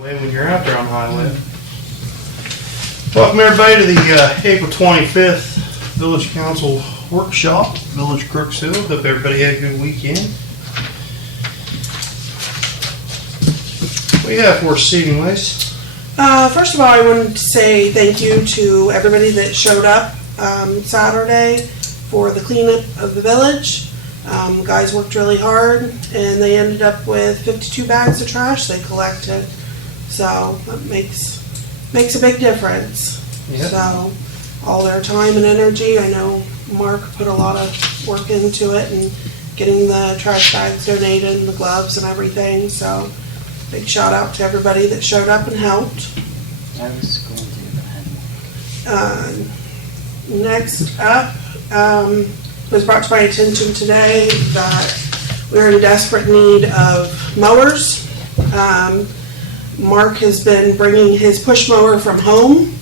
When you're out there on the highway. Welcome everybody to the April 25th Village Council Workshop, Village Crooksville. Hope everybody had a good weekend. What do you have for us, seating list? First of all, I wanted to say thank you to everybody that showed up Saturday for the cleanup of the village. Guys worked really hard and they ended up with 52 bags of trash they collected. So that makes a big difference. Yep. So all their time and energy, I know Mark put a lot of work into it and getting the trash bags donated and the gloves and everything. So big shout out to everybody that showed up and helped. I was going to, but I had one. Next up, was brought to my attention today that we're in desperate need of mowers. Mark has been bringing his push mower from home.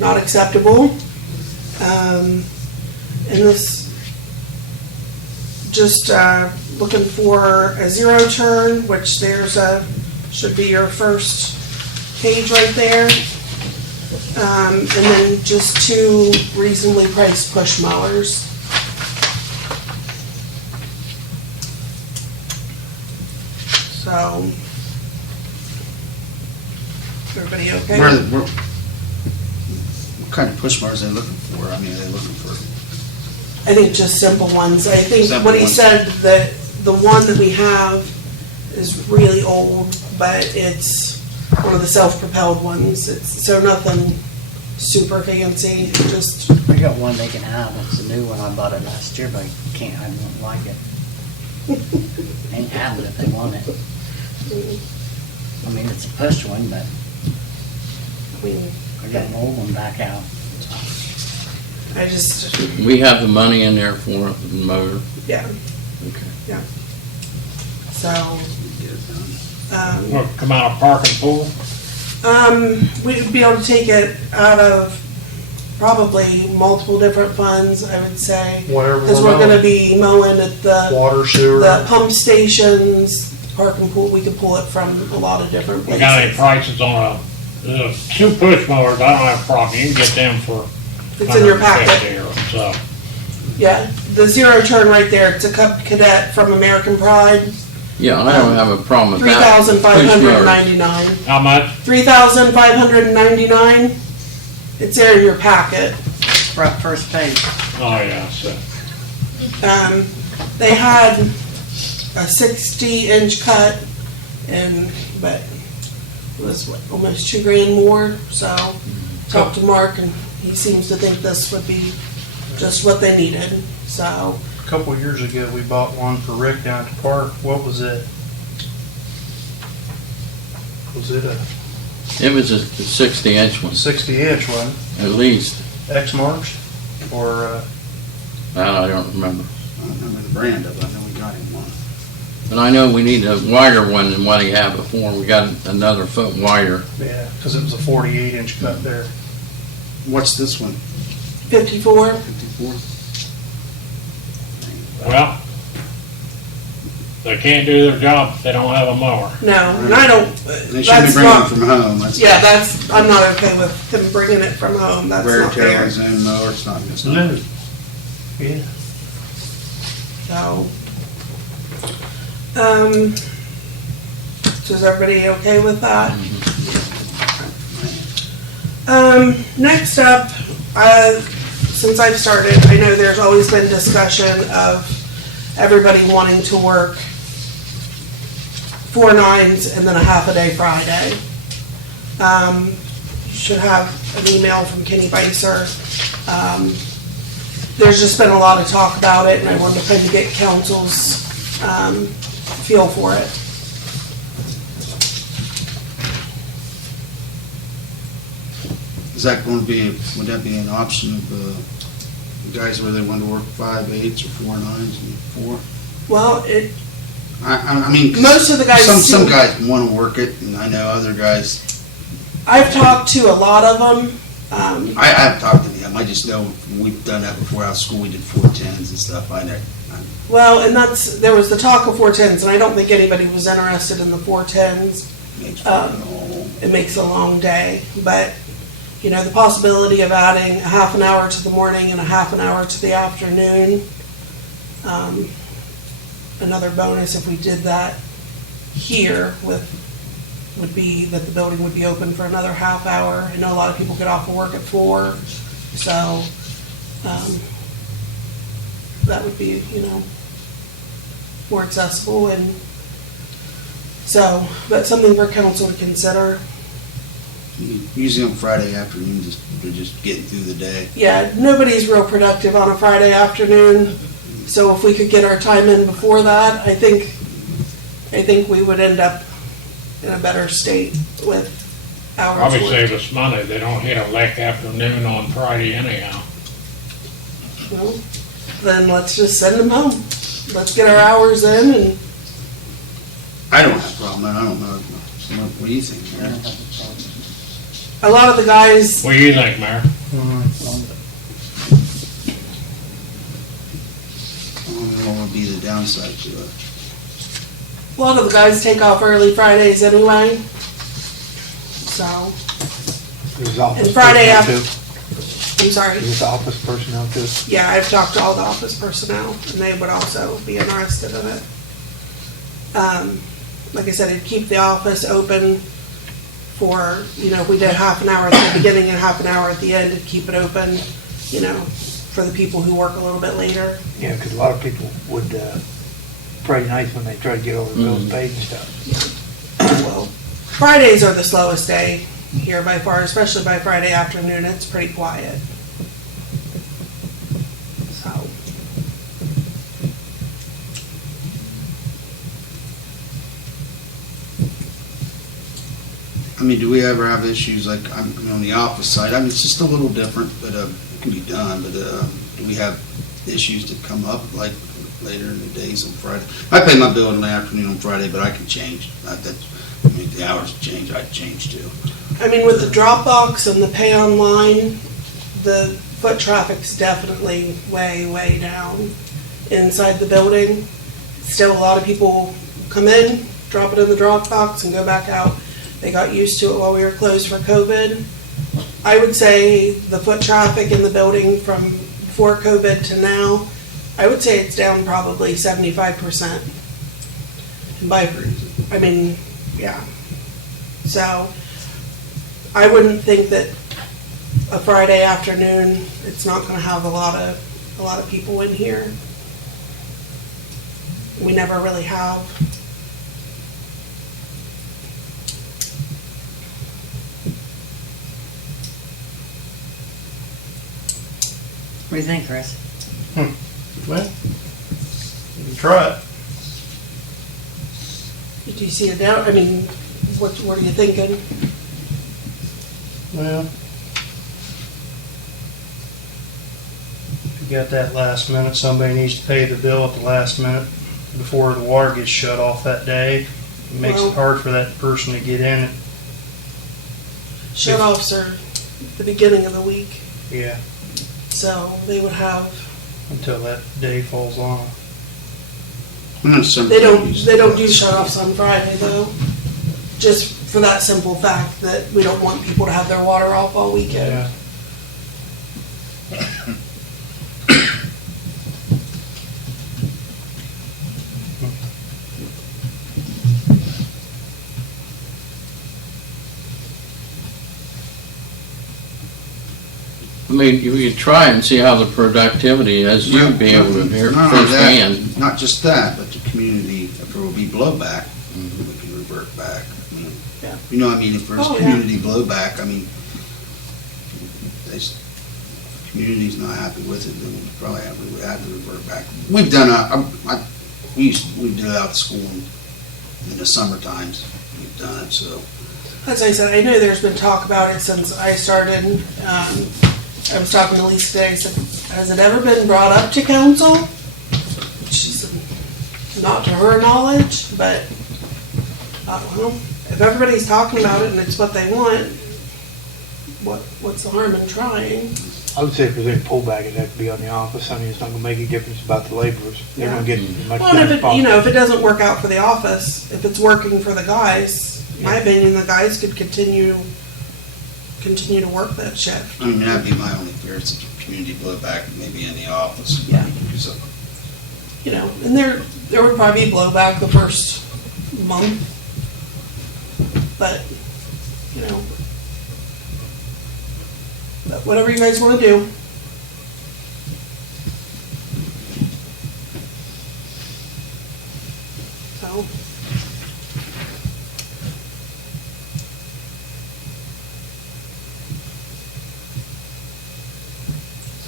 Not acceptable. And this, just looking for a zero turn, which there's should be your first page right there. And then just 2 reasonably priced push mowers. So, everybody okay? What kind of push mowers are they looking for? I mean, are they looking for? I think just simple ones. I think Simple what he ones. said, that the one that we have is really old, but it's one of the self-propelled ones. So nothing super fancy, just, We got one they can have. It's a new one. I bought it last year, but I can't. I don't like it. They can have it if they want it. I mean, it's a push one, but I mean, I got an old one back out. I just, We have the money in there for the motor. yeah, Okay. yeah. So, Will it come out of parking pool? we'd be able to take it out of probably multiple different funds, I would say. Whatever Because we're we're gonna mowing. be mowing at the Water, sewer. pump stations, parking pool, we could pull it from a lot of different We got any places. prices on there's 2 push mowers, I don't have a problem, you can get them for It's in your packet. 150 or so. Yeah, the zero turn right there, it's a Cup Cadet from American Pride, Yeah, I don't have a problem with that. $3,599. How much? $3,599. It's there in your packet. Right, first page. Oh, yeah, so, They had a 60-inch cut, but it was almost $2,000 more. So talked to Mark, and he seems to think this would be just what they needed. So A couple of years ago, we bought one for Rick down at the park. What was it? Was it a It was a 60-inch one, 60-inch one? at least. X marks? Or, I don't remember. I don't remember the brand of it. I know we got him one. But I know we need a wider one than what he had before. We got another foot wider. yeah, because it was a 48-inch cut there. What's this one? 54. 54? well, they can't do their job if they don't have a mower. No, and I don't. They shouldn't be That's bringing not. them from home. That's Yeah, that's. I'm not okay with them bringing it from home. That's wear not and tear on fair. his own mower. It's not. It's not. No. Yeah. So is everybody okay with that? Next up, since I've started, I know there's always been discussion of everybody wanting to work 4 9s and then a half a day Friday. You should have an email from Kenny Beiser. There's just been a lot of talk about it, and I wanted to kind of get council's feel for it. Is that going to be? Would that be an option of guys where they want to work 5 8s or 4 9s and 4? Well, I mean, most of the guys. Some guys want to work it, and I know other guys. I've talked to a lot of them. I have talked to them. I just know we've done that before out of school. We did 410s and stuff. I know. Well, and there was the talk of 410s, and I don't think anybody was interested in the 410s. Makes for a long- it makes a long day. But, you know, the possibility of adding a half an hour to the morning and a half an hour to the afternoon, another bonus if we did that here would be that the building would be open for another half hour. I know a lot of people get off of work at 4, so that would be, you know, more accessible. And so, but something for council to consider. Usually on Friday afternoons, we're just getting through the day. Yeah, nobody's real productive on a Friday afternoon, so if we could get our time in before that, I think we would end up in a better state with hours Probably worked. save us money. They don't hit a late afternoon on Friday anyhow. Well, then let's just send them home. Let's get our hours in, and I don't have a problem, I don't know. What do you think, I don't Mayor? have a problem. a lot of the guys, What do you think, Mayor? I don't know what would be the downside to it. a lot of the guys take off early Fridays anyway. So, There's office And Friday personnel after- too. I'm sorry. There's office personnel too. Yeah, I've talked to all the office personnel, and they would also be interested in it. Like I said, it'd keep the office open for, you know, if we did half an hour at the beginning and half an hour at the end, it'd keep it open, you know, for the people who work a little bit later. Yeah, because a lot of people would, Friday nights when they try to get all their bills paid and stuff. Well, Fridays are the slowest day here by far, especially by Friday afternoon. It's pretty quiet. So, I mean, do we ever have issues like, I mean, on the office side? I mean, it's just a little different, but it can be done. But do we have issues that come up like later in the days on Friday? I pay my bill in the afternoon on Friday, but I can change. I mean, if the hours change, I'd change too. I mean, with the Dropbox and the pay online, the foot traffic's definitely way, way down inside the building. Still, a lot of people come in, drop it in the Dropbox, and go back out. They got used to it while we were closed for COVID. I would say the foot traffic in the building from before COVID to now, I would say it's down probably 75%. And I mean, yeah. So, I wouldn't think that a Friday afternoon, it's not gonna have a lot of people in here. We never really have. What do you think, Chris? Well, you can try it. Do you see it down? I mean, what are you thinking? Well, if you got that last minute, somebody needs to pay the bill at the last minute before the water gets shut off that day. It makes Well- it hard for that person to get in. Shut-offs are the beginning of the week, Yeah, so they would have, until that day falls on. they don't do shut-offs on Friday though. Just for that simple fact that we don't want people to have their water off all weekend. Yeah. I mean, you could try and see how the productivity, as you'd be able to hear Not only that, firsthand. Not just that, but the community, if there will be blowback, we can revert back. I mean, Yeah. You know, what I mean, if there's Oh, yeah. community blowback, I mean, if the community's not happy with it, then we probably would have to revert back. We've done, we do it out at school in the summer times, we've done it, so. As I said, I know there's been talk about it since I started. I was talking to Lisa today, I said, has it ever been brought up to council? She said, not to her knowledge, but, I don't know. If everybody's talking about it and it's what they want, what's the harm in trying? I would say if there's any pullback, it'd have to be on the office. I mean, it's not gonna make a difference about the laborers. They're gonna get as much Well, done and as if it, you know, possible. if it doesn't work out for the office, if it's working for the guys, my opinion, the guys could continue to work that shift. I mean, that'd be my only fear, it's a community blowback, maybe in the office. Yeah. So, You know, and there would probably be blowback the first month. But, you know, but whatever you guys want to do. So.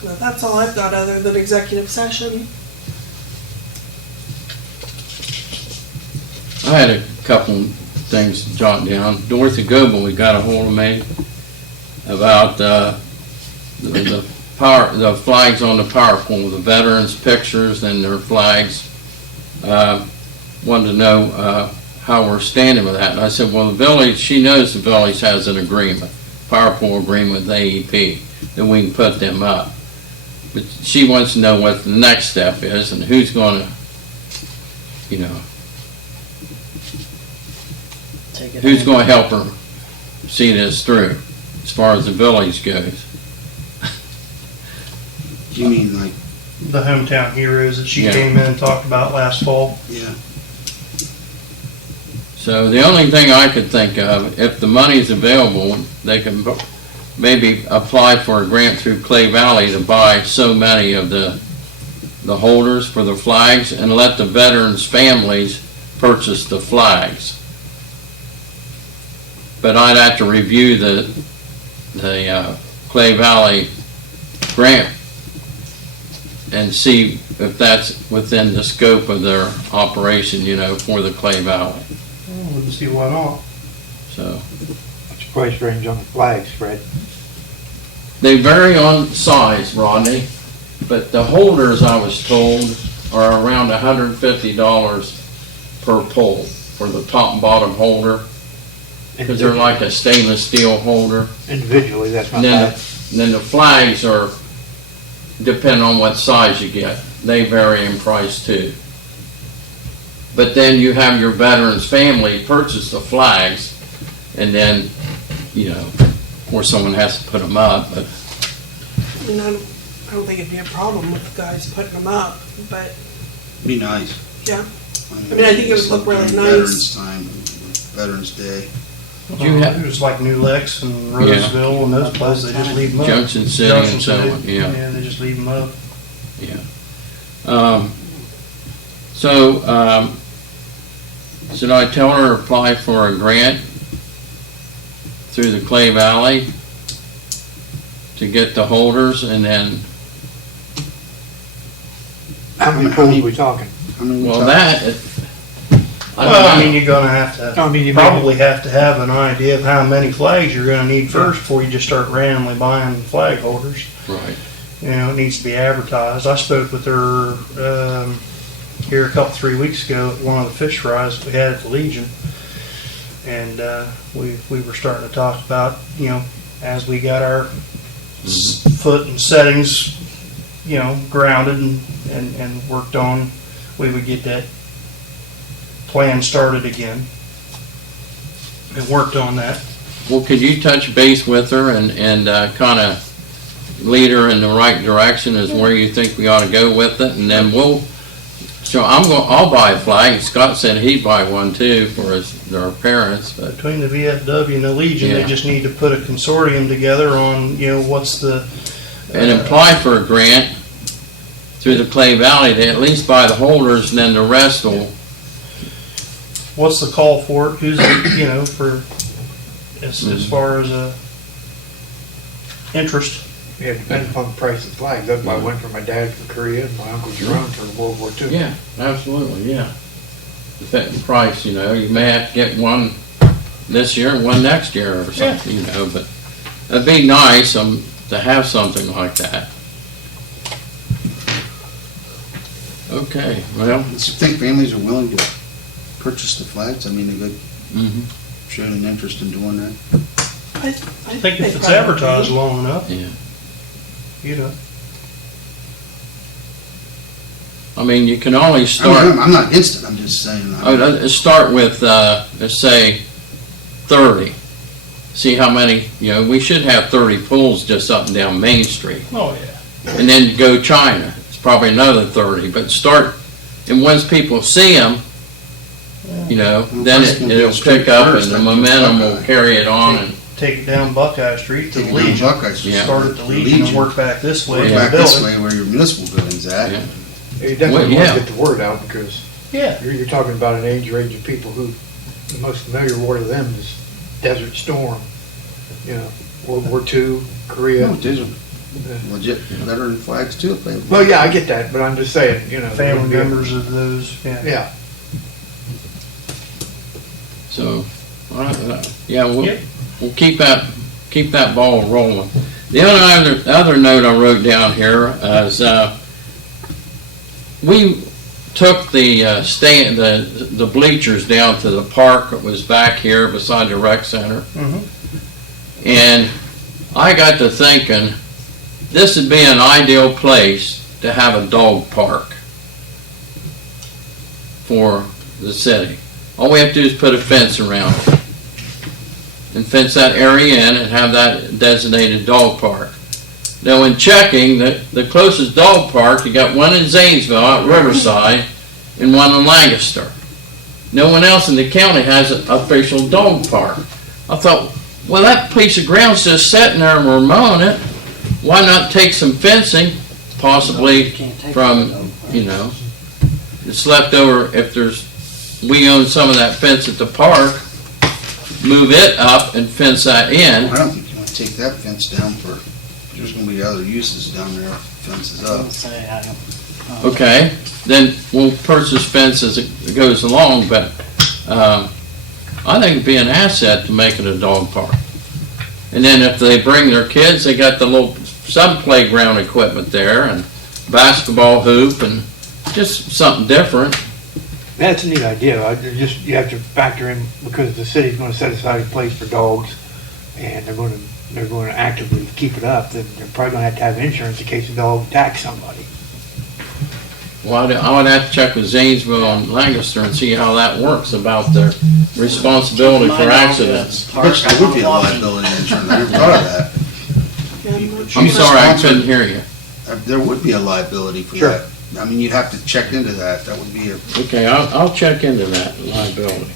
So that's all I've got other than executive session. I had a couple things to jot down. Dorothy Goebel, we got a hold of me about the flags on the power pole, the veterans' pictures and their flags. Wanted to know how we're standing with that. And I said, well, the village, she knows the village has an agreement, power pole agreement with AEP, that we can put them up. But she wants to know what the next step is and who's going to, you know, Take it who's in. going to help her see this through as far as the village goes. do you mean like, The hometown heroes that she Yeah. came in and talked about last fall. yeah, So the only thing I could think of, if the money's available, they can maybe apply for a grant through Clay Valley to buy so many of the holders for the flags and let the veterans' families purchase the flags. But I'd have to review the Clay Valley grant and see if that's within the scope of their operation, you know, for the Clay Valley. I wouldn't see why not. So What's the price range on the flags, Fred? they vary on size, Rodney, but the holders, I was told, are around $150 per pole for the top and bottom holder, because they're like a stainless steel holder. Individually, that's not And then, bad. then the flags are, depending on what size you get, they vary in price too. But then you have your veterans family purchase the flags, and then, you know, of course someone has to put them up, but I mean, I don't think it'd be a problem with the guys putting them up, but be nice. yeah. I mean, I think it would look really during nice. Veterans time, Veterans Day. you have- It was like New Lex and Roseville and those places, they just leave them up. Junction City and so on, yeah. Yeah, they just leave them up. Should I tell her to apply for a grant through the Clay Valley to get the holders, and then, How many poles are we talking? I mean, well, that, Well, I mean, you're gonna have to, I mean, you probably have to have an idea of how many flags you're gonna need first before you just start randomly buying flag holders. right, You know, it needs to be advertised. I spoke with her, here a couple, 3 weeks ago at one of the fish fries we had at the Legion. And, we were starting to talk about, you know, as we got our foot and settings, you know, grounded and worked on, we would get that plan started again. And worked on that. well, could you touch base with her and kind of lead her in the right direction as where you think we ought to go with it, and then so I'll buy a flag. Scott said he'd buy one too for their parents, but Between the VFW and the Legion, Yeah. they just need to put a consortium together on, you know, what's the. and apply for a grant through the Clay Valley to at least buy the holders, and then the rest will, What's the call for it? Who's, you know, for, as far as, interest. Yeah, depending upon the price of flags. That's why I went for my dad for Korea and my Uncle Jerome for World War II. yeah, absolutely, yeah. The price, you know, you may have to get one this year and one next year or something, you know, but it'd be nice to have something like that. Okay, well, Do you think families are willing to purchase the flags? I mean, they mhm, showed an interest in doing that. I I think they if it's probably advertised do. long enough, yeah. you know. I mean, you can only I start. mean, I'm not against it, I'm just saying. Start with, let's say, 30. See how many, we should have 30 pools just up and down Main Street. Oh, yeah. And then go China, it's probably another 30, but start, and once people see them, then it'll pick up and the momentum will carry it on. And Take it down Buckeye Street to Take the it down Legion. Buckeye Street. Yeah. Start at the Legion and work back this way. Work to back the this building. way where your municipal building's at. Yeah. You definitely Well, want yeah. to get the word out because Yeah. you're talking about an age range of people who, the most familiar word of them is Desert Storm, World War II, Korea. No, these are legit veteran flags too. If they Well, yeah, I get that, but I'm just saying, there Family would be a- members of those, yeah. Yeah, So, we'll Yep. we'll keep that ball rolling. The other note I wrote down here is we took the bleachers down to the park. It was back here beside the rec center, Mhm. and I got to thinking this would be an ideal place to have a dog park for the city. All we have to do is put a fence around it and fence that area in and have that designated dog park. Now, in checking, the closest dog park, you got one in Zanesville out Riverside and one in Lancaster. No one else in the county has an official dog park. I thought, well, that piece of ground's just sitting there and we're mowing it. Why not take some fencing, possibly from, it's left over, if we own some of that fence at the park, move it up and fence that in. I don't think you want to take that fence down for, there's going to be other uses down there, fences up. Okay, then we'll purchase fence as it goes along, but I think it'd be an asset to make it a dog park. And then if they bring their kids, they got the little sub-playground equipment there and basketball hoop and just something different. that's a neat idea. You have to factor in, because the city's going to set aside a place for dogs, and they're going to actively keep it up, then they're probably going to have insurance in case a dog attacks somebody. Well, I would have to check with Zanesville and Lancaster and see how that works about their responsibility for accidents. Which there would be a liability insurance. I never thought of that. Yeah, I'm not I'm sure. sorry, I couldn't hear you. There would be a liability for Sure. that. I mean, you'd have to check into that. That would be a, Okay, I'll check into that liability.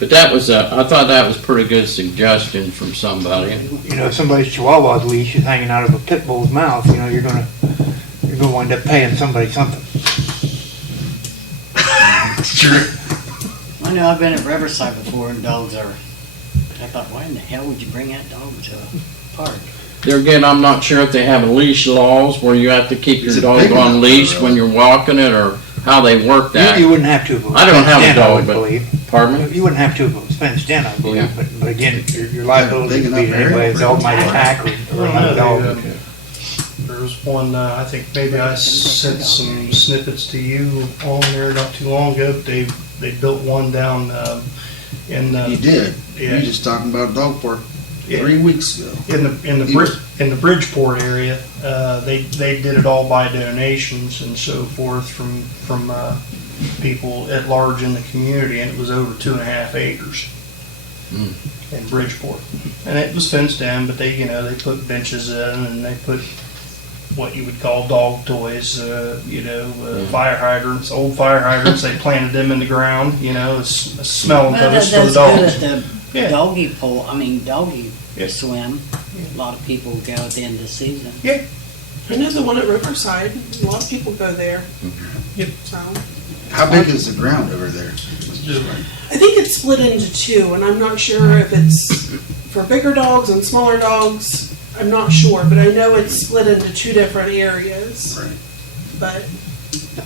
But I thought that was a pretty good suggestion from somebody. If somebody's Chihuahua's leash is hanging out of a pit bull's mouth, you're going to wind up paying somebody something. sure. I know, I've been at Riverside before and dogs are, I thought, why in the hell would you bring that dog to a park? There again, I'm not sure if they have leash laws where you have to keep Is your it dog big enough, on leash though? when you're walking it, or how they work that. You wouldn't have to if it was I don't have a fenced in, I dog, would but- believe. Pardon me? You wouldn't have to if it was fenced in, I believe, Yeah. but again, your liability big would be enough area anyway, a for dog it. might attack or I another don't dog. know, there was one, I think maybe I sent some snippets to you on there not too long ago. They built one down in You did. Yeah. You were just talking about a dog park Yeah. 3 weeks ago. in the Bridgeport area. They did it all by donations and so forth from people at large in the community, and it was over 2.5 acres in Bridgeport, and it was fenced in. But they put benches in and they put what you would call dog toys, fire hydrants, old fire hydrants. They planted them in the ground, as smelling Well, posts for the that's dogs. good at the Yeah. doggy pool, doggy Yeah. swim. A lot of people go at the end of the season. I know the one at Riverside, a lot of people go there. Yep. So, How big is the ground over there? I think it's split into two, and I'm not sure if it's for bigger dogs and smaller dogs. I'm not sure, but I know it's split into two different areas. Right. But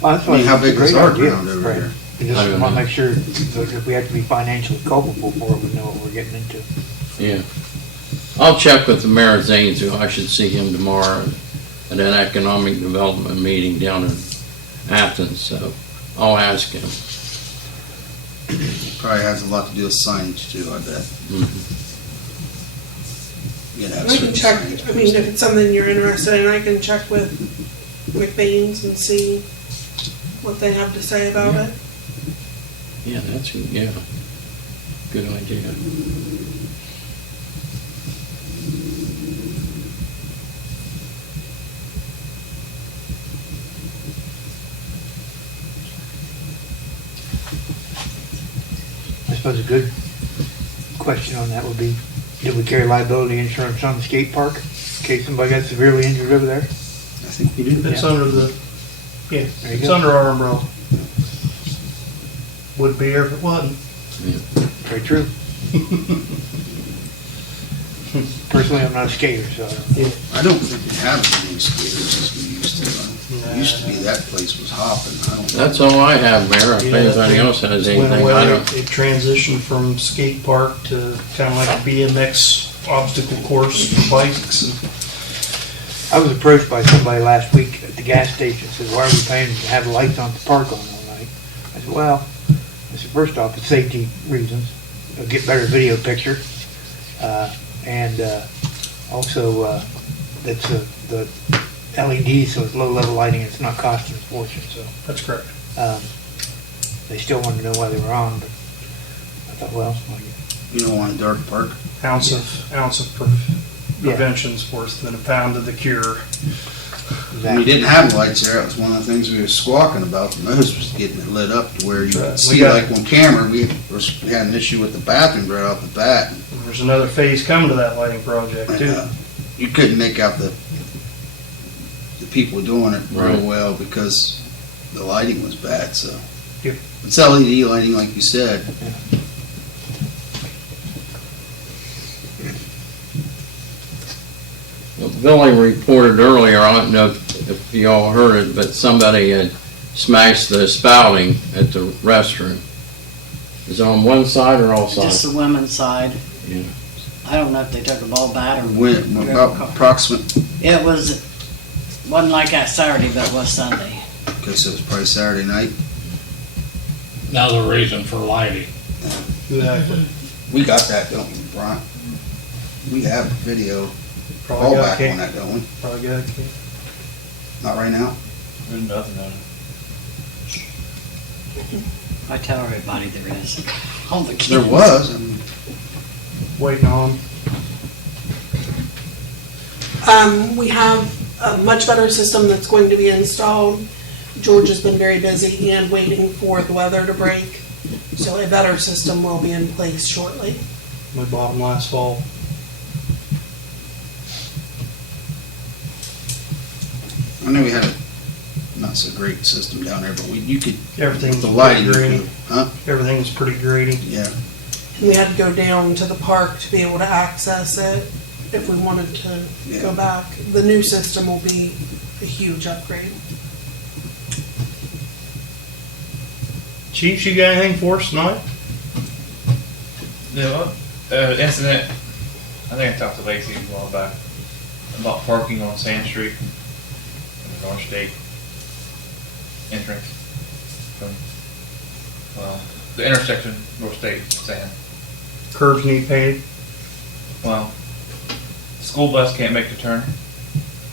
That's I mean, how big a great is our idea. ground over Right. there? We I just don't want know. to make sure that if we have to be financially culpable for it, we know what we're getting into. Yeah. I'll check with the mayor of Zanesville. I should see him tomorrow at an economic development meeting down in Athens, so I'll ask him. Probably has a lot to do with signage too, I bet. I can check, I mean, if it's something you're interested in, I can check with McBain's and see what they have to say about it. Yeah, Good idea. I suppose a good question on that would be, did we carry liability insurance on the skate park in case somebody got severely injured over there? I think we do. It's under the, yeah, There you it's go. under our umbrella. Would be if it wasn't. Very true. Personally, I'm not a skater, so I don't know. I don't think we have as many skaters as we used to. Used to be that place was hopping. I don't know. That's all I have, Mayor. If Yeah, anybody else has it went anything, away. I don't. It transitioned from skate park to kind of like a BMX obstacle course for bikes. And I was approached by somebody last week at the gas station, said, why are we paying to have the lights on the park on all night? I said, well, I said, first off, it's safety reasons, it'll get better video picture, and also, that's the LED, so it's low level lighting, it's not costing a fortune, so, That's correct. they still wanted to know why they were on, but I thought, well, You don't want a dark park. Ounce of prevention's worse than a pound of the cure. When we didn't have lights there, that was one of the things we were squawking about the most, was getting it lit up to where you Right. could We see, got- like on camera, we had an issue with the bathroom right off the bat. There's another phase coming to that lighting project And, too. you couldn't make out the people doing it real Right. well because the lighting was bad, so. Yep. It's LED lighting, like you said. Well, Billy reported earlier, I don't know if you all heard it, but somebody had smashed the spouting at the restroom. Is it on one side or all Just sides? the women's side. Yeah. I don't know if they took a ball bat or. Went about approximate, It wasn't like that Saturday, but it was Sunday. okay, so it was probably Saturday night. Another reason for lighting. Exactly. We got that, don't we, Brian? We have video, Probably all got back cake. on that, don't we? Probably got cake. Not right now? There's nothing on it. I tell everybody there is. All the kids. There was, I mean, Waiting on. We have a much better system that's going to be installed. George has been very busy and waiting for the weather to break, so a better system will be in place shortly. We bought them last fall. I know we had a not so great system down there, but you could, Everything with was the lighting, pretty you grainy. could- huh? Everything was pretty grainy. Yeah, And we had to go down to the park to be able to access it if we wanted to Yeah. go back. The new system will be a huge upgrade. Chiefs, you got anything for us tonight? The incident, I think I talked to Lacey a while back about parking on Sand Street in the North State entrance from, the intersection North State Sand. Curbs need painted. Well, the school bus can't make the turn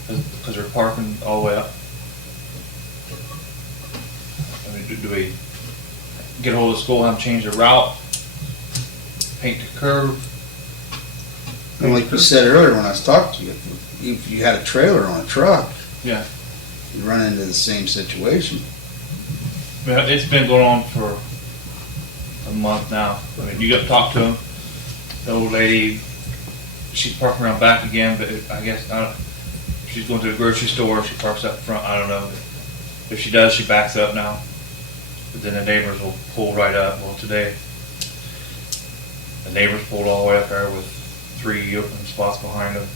because they're parking all the way up. I mean, do we get a hold of the school, have them change the route, paint the curb? and like you said earlier when I was talking to you, if you had a trailer on a truck, Yeah. you run into the same situation. I mean, it's been going on for a month now. I mean, you got to talk to him. The old lady, she's parking around back again, but I guess if she's going to the grocery store, she parks up front. I don't know. If she does, she backs up now. But then the neighbors will pull right up. Well, today, the neighbors pulled all the way up there with 3 open spots behind them.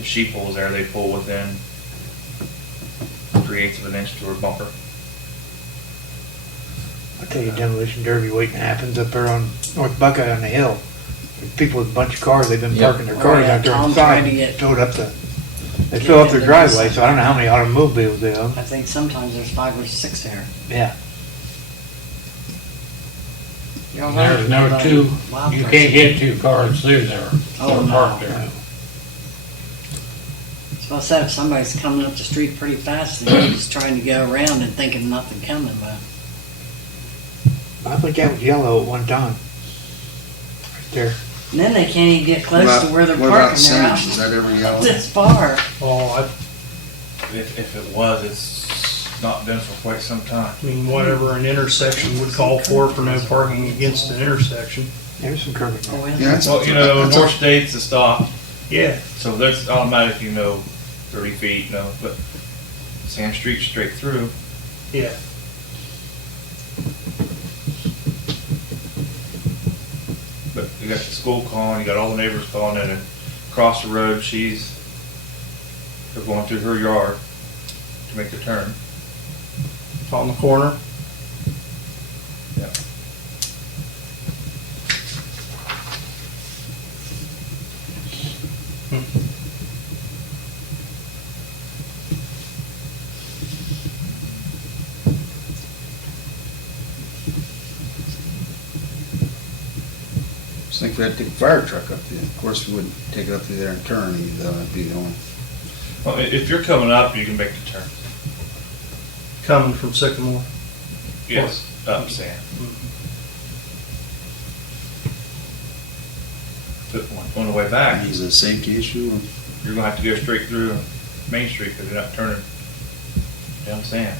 If she pulls there, they pull within 3/8 of an inch to her bumper. I'll tell you, demolition derby waiting happens up there on North Buckeye on the hill. People with a bunch of cars, they've been Yep. parking their cars out there on Tom the side, tried to get- filled up they fill up their driveway, so I don't know how many automobiles they own. I think sometimes there's 5 or 6 there. Yeah. You're right. There's no two, Wild you person. can't get 2 cars through there. Oh, They're parked no. there. So I said, if somebody's coming up the street pretty fast, and you're just trying to go around and thinking nothing coming, but I think that was yellow at one time. Right there. And then they can't even get close to where they're What about parking. They're out Simmons? Is that ever yellow? this far. Oh, If it was, it's not done for quite some time. I mean, whatever an intersection would call for no parking against an intersection. There's some curving. Oh, well. Yeah, Well, you know, North State's a stop, Yeah, so there's automatic, 30 feet, but Sam Street straight through. yeah. But you got the school calling, you got all the neighbors calling in, and across the road, they're going through her yard to make the turn. On the corner. Yeah. I think we had to take a fire truck up there. Of course, we wouldn't take it up through there and turn either, though. That'd be the only. Well, if you're coming up, you can make the turn. Coming from Sycamore. Yes, up Sam. But on the way back, Is it a safety issue? you're gonna have to go straight through Main Street because you're not turning down Sam.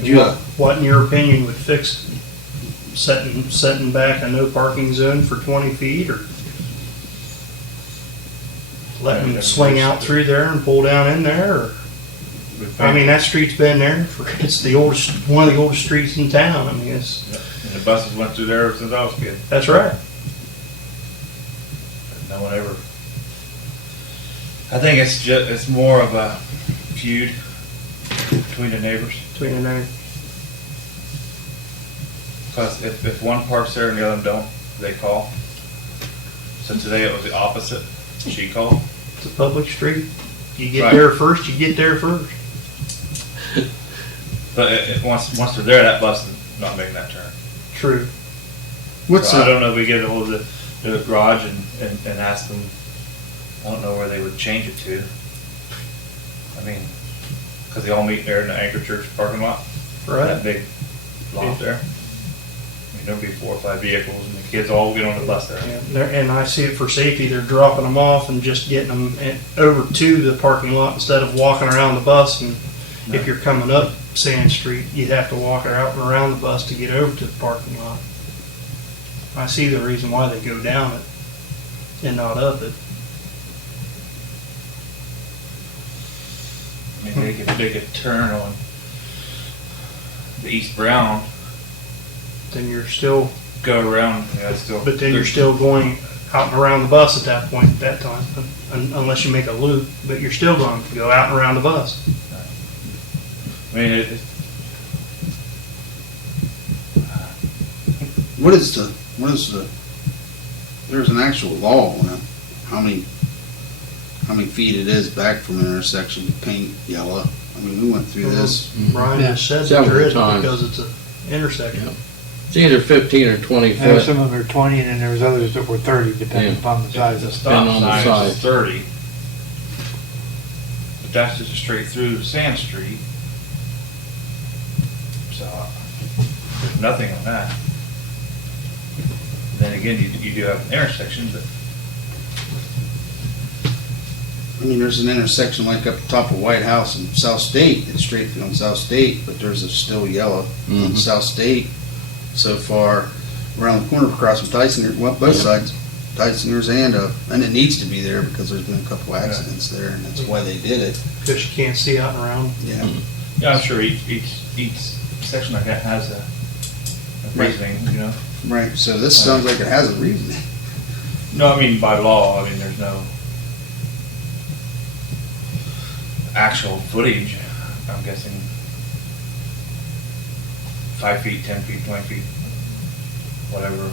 Yeah. What, in your opinion, would fix setting back a no parking zone for 20 feet, or letting them swing out through there and pull down in there? Or, I mean, that street's been there for, it's the oldest, one of the oldest streets in town. I mean, it's, And the buses went through there since I was a kid. that's right. No one ever. I think it's more of a feud between the neighbors. Between the neighbors. Because if one parks there and the other don't, they call. So today it was the opposite. She called. It's a public street. You get Right. there first, you get there first. But once they're there, that bus is not making that turn. True. What's So I the, don't know if we get a hold of the garage and ask them, I don't know where they would change it to. I mean, because they all meet there in the Anchor Church parking lot. Right. That big lot there. I mean, there'll be 4 or 5 vehicles and the kids all get on the bus there. And I see it for safety, they're dropping them off and just getting them over to the parking lot instead of walking around the bus. And if you're coming up Sand Street, you'd have to walk out and around the bus to get over to the parking lot. I see the reason why they go down it and not up it. I mean, they could turn on the East Brown, Then you're still, go around, still. but then you're still going out and around the bus at that point, at that time, unless you make a loop, but you're still going to go out and around the bus. I mean, what is the, there's an actual law on it, how many feet it is back from an intersection to paint yellow. I mean, we went through this. Brian Yeah. just said that Several there is times. because it's an intersection. Yeah. It's either 15 or 20 There were foot. some of them are 20, and then there was others that were 30, depending Yeah. upon the size the of stop on the sign side. is 30. But that's just straight through Sand Street. So, there's nothing on that. Then again, you do have an intersection, but I mean, there's an intersection like up top of White House in South State, it's straight through on South State, but there's a still yellow on Mhm. South State so far around the corner across from Tyson, well, both Yeah. sides, Tyson's and it needs to be there because there's been a couple accidents there, and that's why they did it. Because you can't see out and around. Yeah. yeah, I'm sure each section like that has a reasoning, Right, so this sounds like it has a reason. No, I mean by law, I mean there's no actual footage, I'm guessing 5 feet, 10 feet, 20 feet, whatever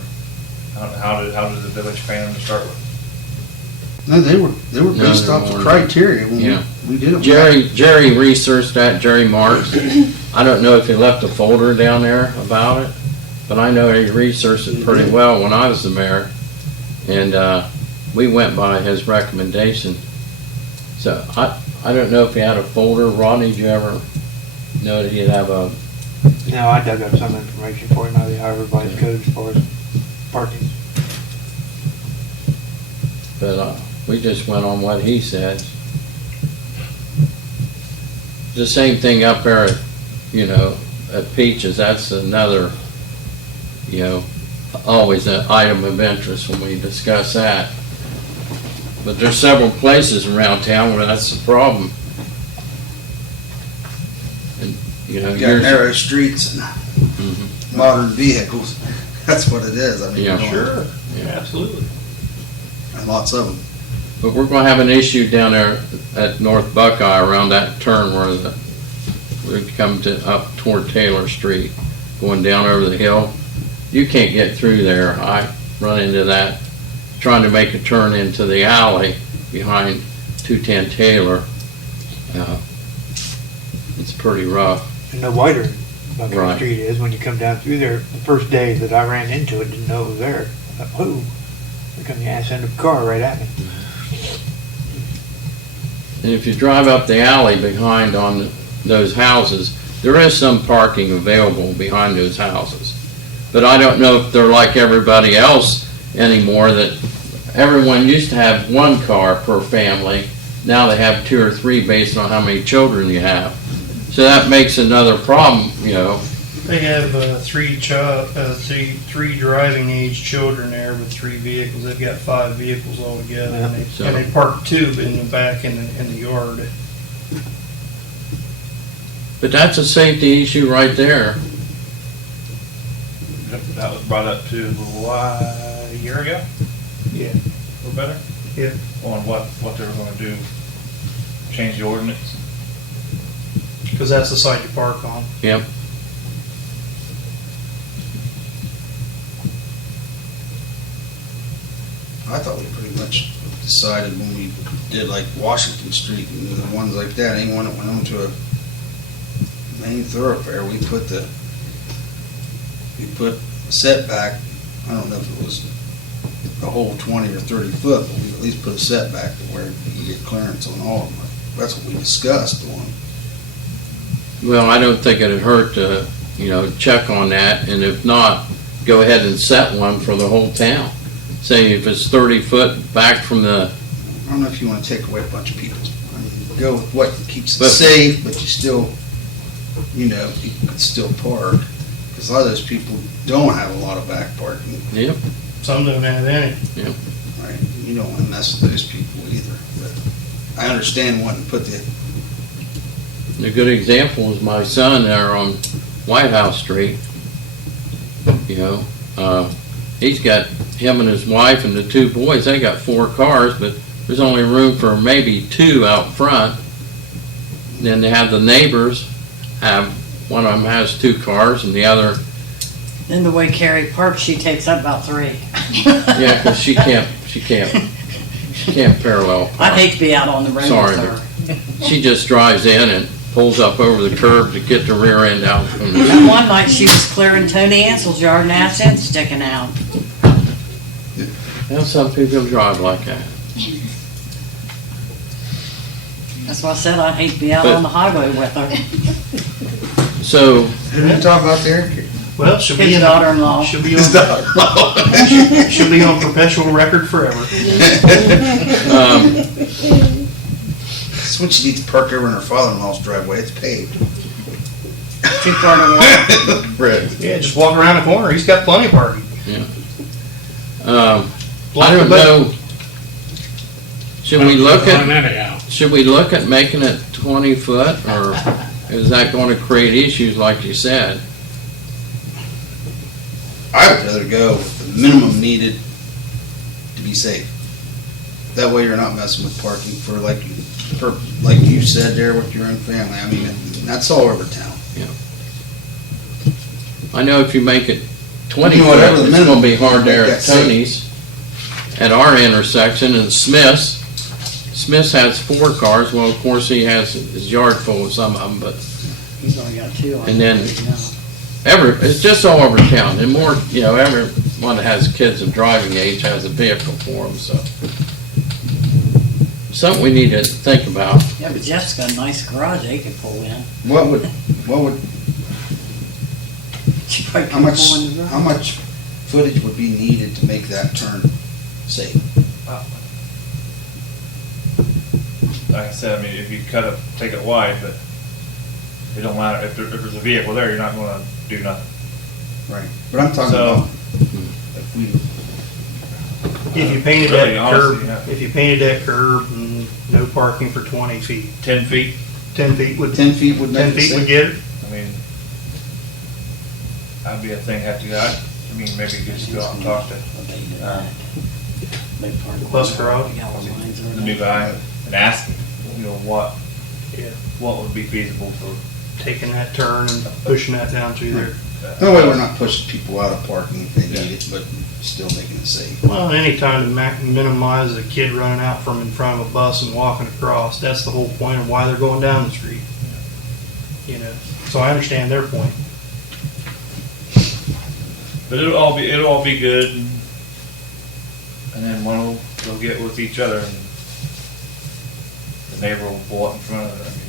How did the village pay them to start with? No, they were No, based they off the weren't. criteria when Yeah. we did it. Jerry researched that, Jerry Marks. I don't know if he left a folder down there about it, but I know he researched it pretty well when I was the mayor. And, we went by his recommendation. So I don't know if he had a folder. Rodney, did you ever know that he'd have a, No, I dug up some information for him, how everybody's code as far as parking. but, we just went on what he said. The same thing up there at, at Peaches, that's another, always an item of interest when we discuss that. But there's several places around town where that's the problem. And, You got yours- narrow streets and Mhm. modern vehicles. That's what it is. I mean, Yeah. you know, Sure, Yeah. absolutely. and lots of them. But we're gonna have an issue down there at North Buckeye around that turn where we come up toward Taylor Street, going down over the hill. You can't get through there. I run into that, trying to make a turn into the alley behind 210 Taylor. It's pretty rough. And no wider Buckeye Right. Street is when you come down through there. The first day that I ran into it, didn't know it was there. I thought, oh, there come the ass end of a car right at me. And if you drive up the alley behind on those houses, there is some parking available behind those houses. But I don't know if they're like everybody else anymore, that everyone used to have one car per family. Now they have 2 or 3 based on how many children you have. So that makes another problem, They have three driving age children there with 3 vehicles. They've got 5 vehicles altogether, and they park 2 in the back in the yard. But that's a safety issue right there. That was brought up to a year ago, Yeah, or better? Yeah. On what they were gonna do, change the ordinance. because that's the side you park on. Yep. I thought we pretty much decided when we did like Washington Street and the ones like that, anyone that went onto a main thoroughfare, we put a setback. I don't know if it was a whole 20 or 30 foot, but we at least put a setback to where you get clearance on all of them. That's what we discussed on. Well, I don't think it'd hurt to, check on that, and if not, go ahead and set one for the whole town. Say if it's 30 foot back from the, I don't know if you want to take away a bunch of people's. I mean, go with what keeps it But- safe, but you still, people can still park. Because a lot of those people don't have a lot of back parking, yep, Some don't have any. right? You don't want to mess with those people either. But I understand wanting to put the, a good example is my son there on White House Street. He's got, him and his wife and the 2 boys, they got 4 cars, but there's only room for maybe 2 out front. Then they have the neighbors one of them has 2 cars and the other, Then the way Carrie parks, she takes up about 3. yeah, 'cause she can't parallel I'd park. hate to be out on the road Sorry, with her. She just drives in and pulls up over the curb to get the rear end out from the. That one night she was clearing Tony Ansel's yard and ass end sticking out. Well, some people drive like that. That's why I said I'd hate to be out But- on the highway with her. So, who did you talk about there? Well, she'll be His in daughter-in-law. She'll be His on. daughter. She'll be on perpetual record forever. That's when she needs to park over in her father-in-law's driveway. It's paved. Too far to walk. Right. Yeah, just walk around the corner. He's got plenty of parking. I don't know. Should we look at making it 20 foot, or is that going to create issues like you said? I would rather go with the minimum needed to be safe. That way you're not messing with parking for like you said there with your own family. I mean, that's all over town. I know if you make it 20 Whatever foot, the it's minimum, gonna be hard there make at that safe. Tony's, at our intersection, and Smith's. Smith's has 4 cars, well, of course, he has his yard full of some of them, but He's only got 2 on And then- there now. it's just all over town, and more, everyone that has kids of driving age has a vehicle for them, so. Something we need to think about. Yeah, but Jeff's got a nice garage they could pull in. What would, She probably how could much, pull in the garage. how much footage would be needed to make that turn safe? Like I said, I mean, if you take it wide, but it don't matter, if there's a vehicle there, you're not gonna do nothing. Right. But I'm talking So- about, if we, If you painted Really, that honestly, curb, yeah. if you painted that curb and no parking for 20 feet, 10 feet, 10 feet would, 10 feet would 10 make it feet would safe. get it? I mean, that'd be a thing, I mean, maybe you could just go out and talk to What they do Uh, that. They park Bus where garage? the yellow lines are the new there. guy and ask him, what Yeah. would be feasible for. Taking that turn and pushing that down through there. No way we're not pushing people out of parking if they need it, but still making it safe. Well, any time to minimize a kid running out from in front of a bus and walking across, that's the whole point of why they're going down the street. So I understand their point. But it'll all be good, and then one will go get with each other, and the neighbor will pull up in front of it. I mean,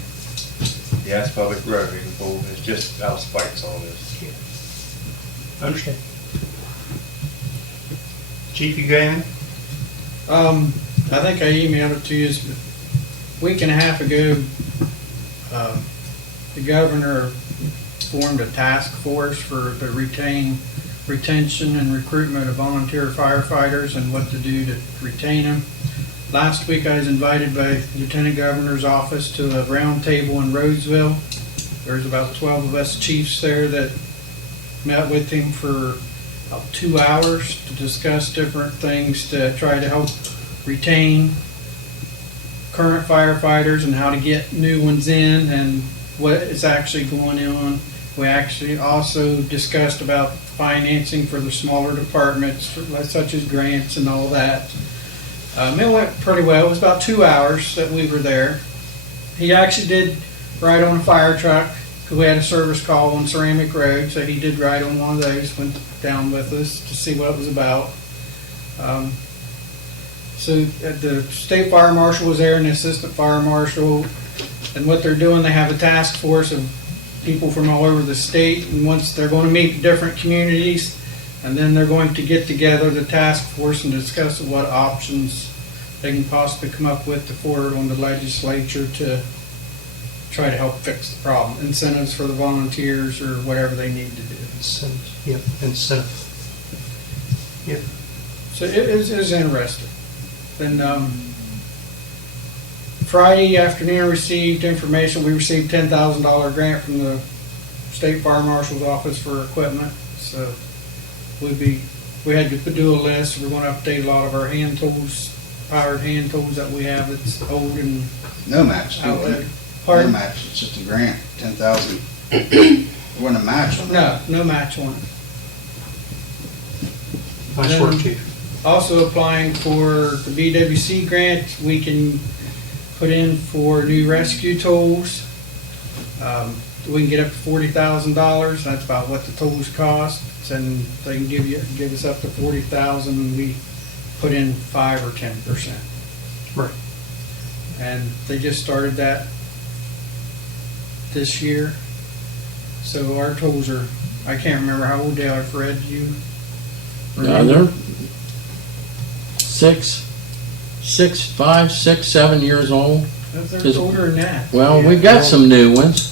yeah, it's public road, you can pull, it's just out of spite, that's all it is. I understand. Chief, you got anything? I think I emailed it to you a week and a half ago. The governor formed a task force for the retention and recruitment of volunteer firefighters and what to do to retain them. Last week I was invited by Lieutenant Governor's office to a round table in Roseville. There's about 12 of us chiefs there that met with him for about 2 hours to discuss different things to try to help retain current firefighters and how to get new ones in and what is actually going on. We actually also discussed about financing for the smaller departments, such as grants and all that. It went pretty well. It was about 2 hours that we were there. He actually did ride on a fire truck. We had a service call on Ceramic Road, so he did ride on one of those, went down with us to see what it was about. So the state fire marshal was there and the assistant fire marshal, and what they're doing, they have a task force of people from all over the state, and once they're going to meet different communities, and then they're going to get together, the task force, and discuss what options they can possibly come up with to forward on the legislature to try to help fix the problem. Incentives for the volunteers or whatever they need to do. Incentive. Yep, incentive. Yep. So it is interesting. Then Friday afternoon, I received information. We received $10,000 grant from the state fire marshal's office for equipment. So we had to do a list. We're going to update a lot of our hand tools, powered hand tools that we have that's old and No match. outdated. No Pardon? match, it's just a grant, 10,000. There wasn't a match on that. No match on it. Nice work, Chief. Also applying for the BWC grant, we can put in for new rescue tools. We can get up to $40,000. That's about what the tools cost, and they can give us up to $40,000. And we put in 5 or 10%. Right. And they just started that this year. So our tools are, I can't remember how old they are, Fred, you? They're 5, 6, 7 years old. They're older than that. Well, we got some new ones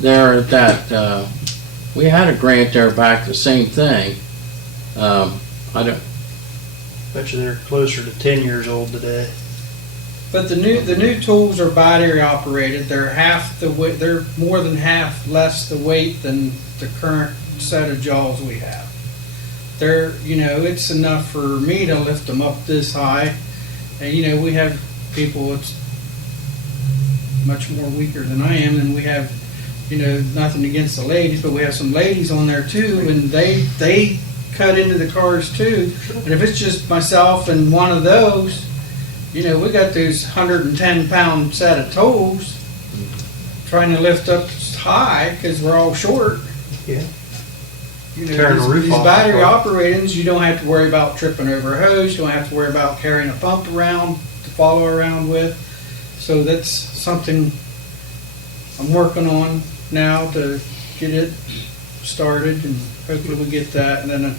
there at that, we had a grant there back, the same thing. I don't, Bet you they're closer to 10 years old today. But the new tools are battery operated. They're half the weight. They're more than half less the weight than the current set of jaws we have. They're, it's enough for me to lift them up this high, and we have people that's much more weaker than I am, and we have, nothing against the ladies, but we have some ladies on there too, and they cut into the cars too. And if it's just myself and one of those, we got those 110-pound set of toes trying to lift up high because we're all short. Yeah. These Tearing the roof off the battery car. operateds, you don't have to worry about tripping over a hose. You don't have to worry about carrying a pump around to follow around with. So that's something I'm working on now to get it started, and hopefully we get that. And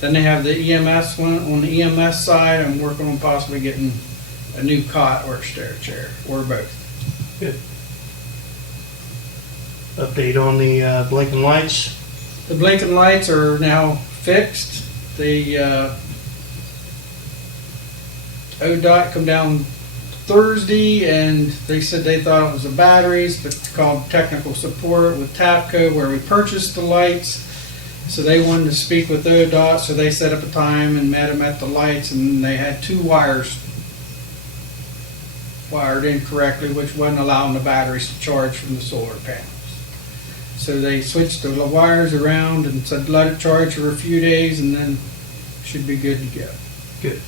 then they have the EMS one. On the EMS side, I'm working on possibly getting a new cot or a stair chair, or both. Update on the blinking lights. The blinking lights are now fixed. The ODOT come down Thursday, and they said they thought it was the batteries, but it's called technical support with TAPCO, where we purchased the lights. So they wanted to speak with ODOT, so they set up a time and met them at the lights, and they had 2 wires wired incorrectly, which wasn't allowing the batteries to charge from the solar panels. So they switched the wires around and said let it charge for a few days, and then should be good to go. Good.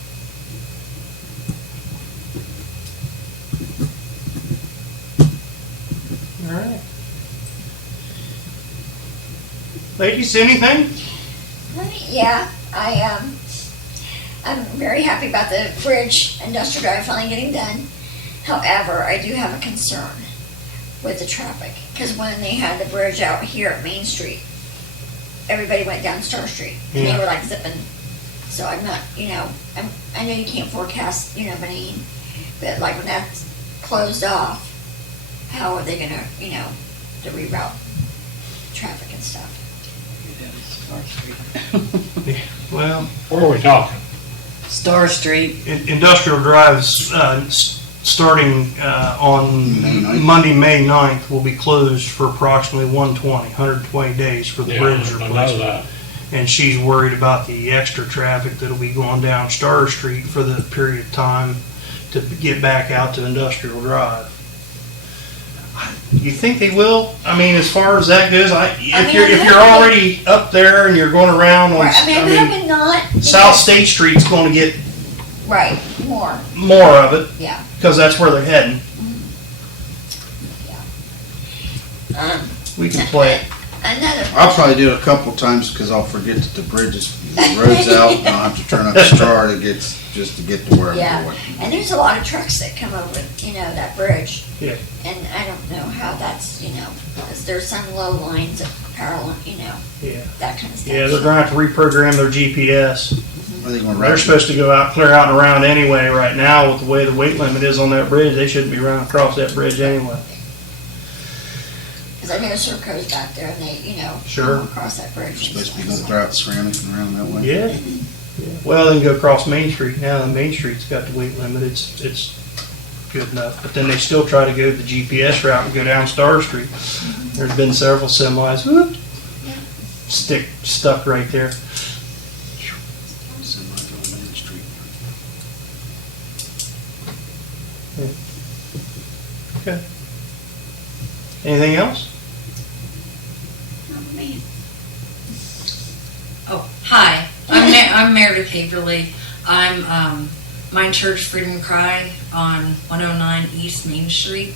All right. Ladies, anything? Yeah, I'm very happy about the bridge, Industrial Drive, finally getting done. However, I do have a concern with the traffic, because when they had the bridge out here at Main Street, everybody went down Star Street, and they were like zipping. So I'm not, I know you can't forecast, Maine, but like when that's closed off, how are they gonna, to reroute traffic and stuff? Well, Where are we talking? Star Street. Industrial Drive's starting on May 9th. Monday, May 9th, will be closed for approximately 120 days for the bridge I know replacement. that. And she's worried about the extra traffic that'll be going down Star Street for the period of time to get back out to Industrial Drive. You think they will? I mean, as far as that goes, if you're already up there and you're going around on, Right, I'm hoping not. South State Street's going to get Right, more, more of it yeah. because that's where they're heading. We can play it. Another. I'll probably do it a couple times because I'll forget that the road's out, and I'll have to turn up the star to get to where I'm Yeah, going. and there's a lot of trucks that come over, that bridge. Yeah. And I don't know how that's, because there's some low lines that parallel, Yeah. that kind of stuff. Yeah, they're going to have to reprogram their GPS. Are they going They're supposed to go out, clear out and around anyway. Right now, with the way the weight limit is on that bridge, they shouldn't be running across that bridge anyway. Because I know Serco's back there, and they, Sure. come across that bridge. and supposed to be stuff, going throughout Ceramic and around that way? Yeah. Well, they can go across Main Street now. And Main Street's got the weight limit. It's good enough. But then they still try to go the GPS route and go down Star Street. There's been several semis whoop, stuck right there. Semi on Main Street. Okay. Anything else? Oh, man. Oh, hi. I'm Meredith Haverly. I'm Mind Church Freedom Cry on 109 East Main Street.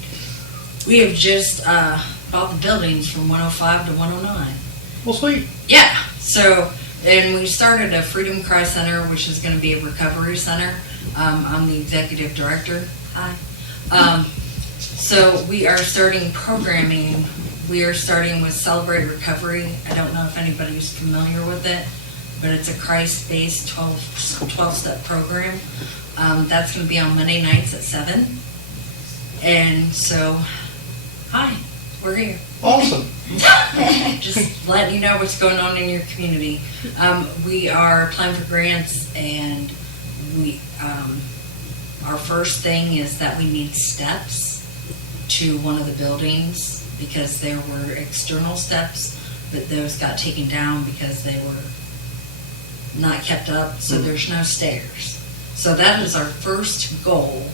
We have just bought the buildings from 105 to 109. Well, sweet. Yeah. So, and we started a Freedom Cry Center, which is going to be a recovery center. I'm the executive director. Hi. So we are starting programming. We are starting with Celebrate Recovery. I don't know if anybody's familiar with it, but it's a Christ-based 12-step program. That's going to be on Monday nights at 7. And so, hi, we're here. Awesome. Just letting you know what's going on in your community. We are applying for grants, and we our first thing is that we need steps to one of the buildings because there were external steps, but those got taken down because they were not kept up, so there's no stairs. So that is our first goal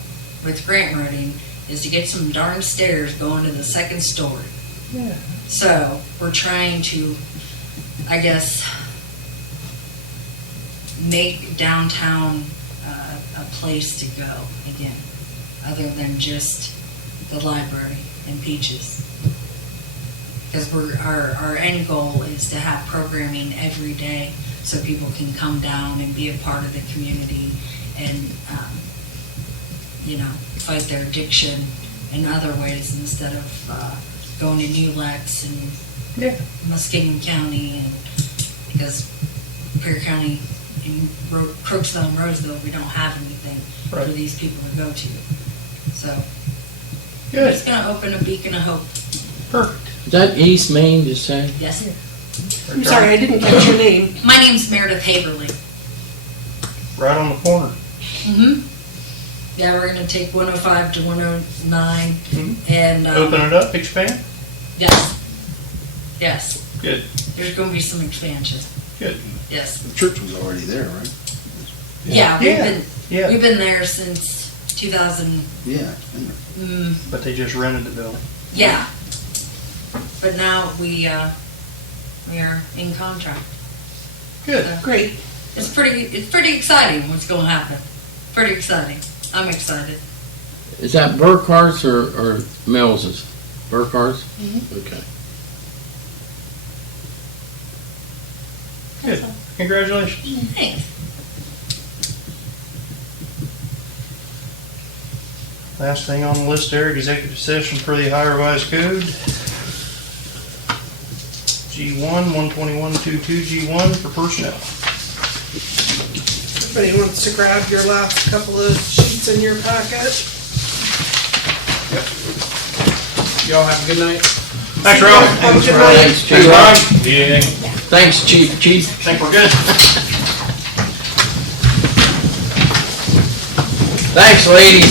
with grant writing, is to get some darn stairs going to the second story. Yeah. So we're trying to, I guess, make downtown a place to go again, other than just the library and Peaches. Because our end goal is to have programming every day so people can come down and be a part of the community and, fight their addiction in other ways instead of going to New Lex and Muskingum County, and because Superior County in Crooksville and Roseville, we don't have anything Right. for these people to go to. So Good. it's going to open a beacon of hope. Perfect. Is that East Main, you say? Yes. I'm sorry, I didn't catch your name. My name's Meredith Haverly. Right on the corner. Mm-hmm. Yeah, we're gonna take 105 to 109 and Open it up, expand. Yes. Good. There's gonna be some expansion. Good. Yes. The church was already there, right? Yeah, Yeah. we've been there since 2000. Yeah. But they just rented the building. Yeah. But now we are in contract. Good. So Great. it's pretty exciting what's gonna happen. Pretty exciting. I'm excited. Is that Burkhart's or Mills's? Burkhart's? Okay. Good. Congratulations. Thanks. Last thing on the list there, executive session per the Ohio Revised Code. G1, 121.22 G1 for personnel. Everybody wants to grab your last couple of sheets in your packet. Y'all have a good night. Thanks, Ralph. Have a good night. Thanks, Chief. Thanks, Chief. Think we're good? Thanks, ladies.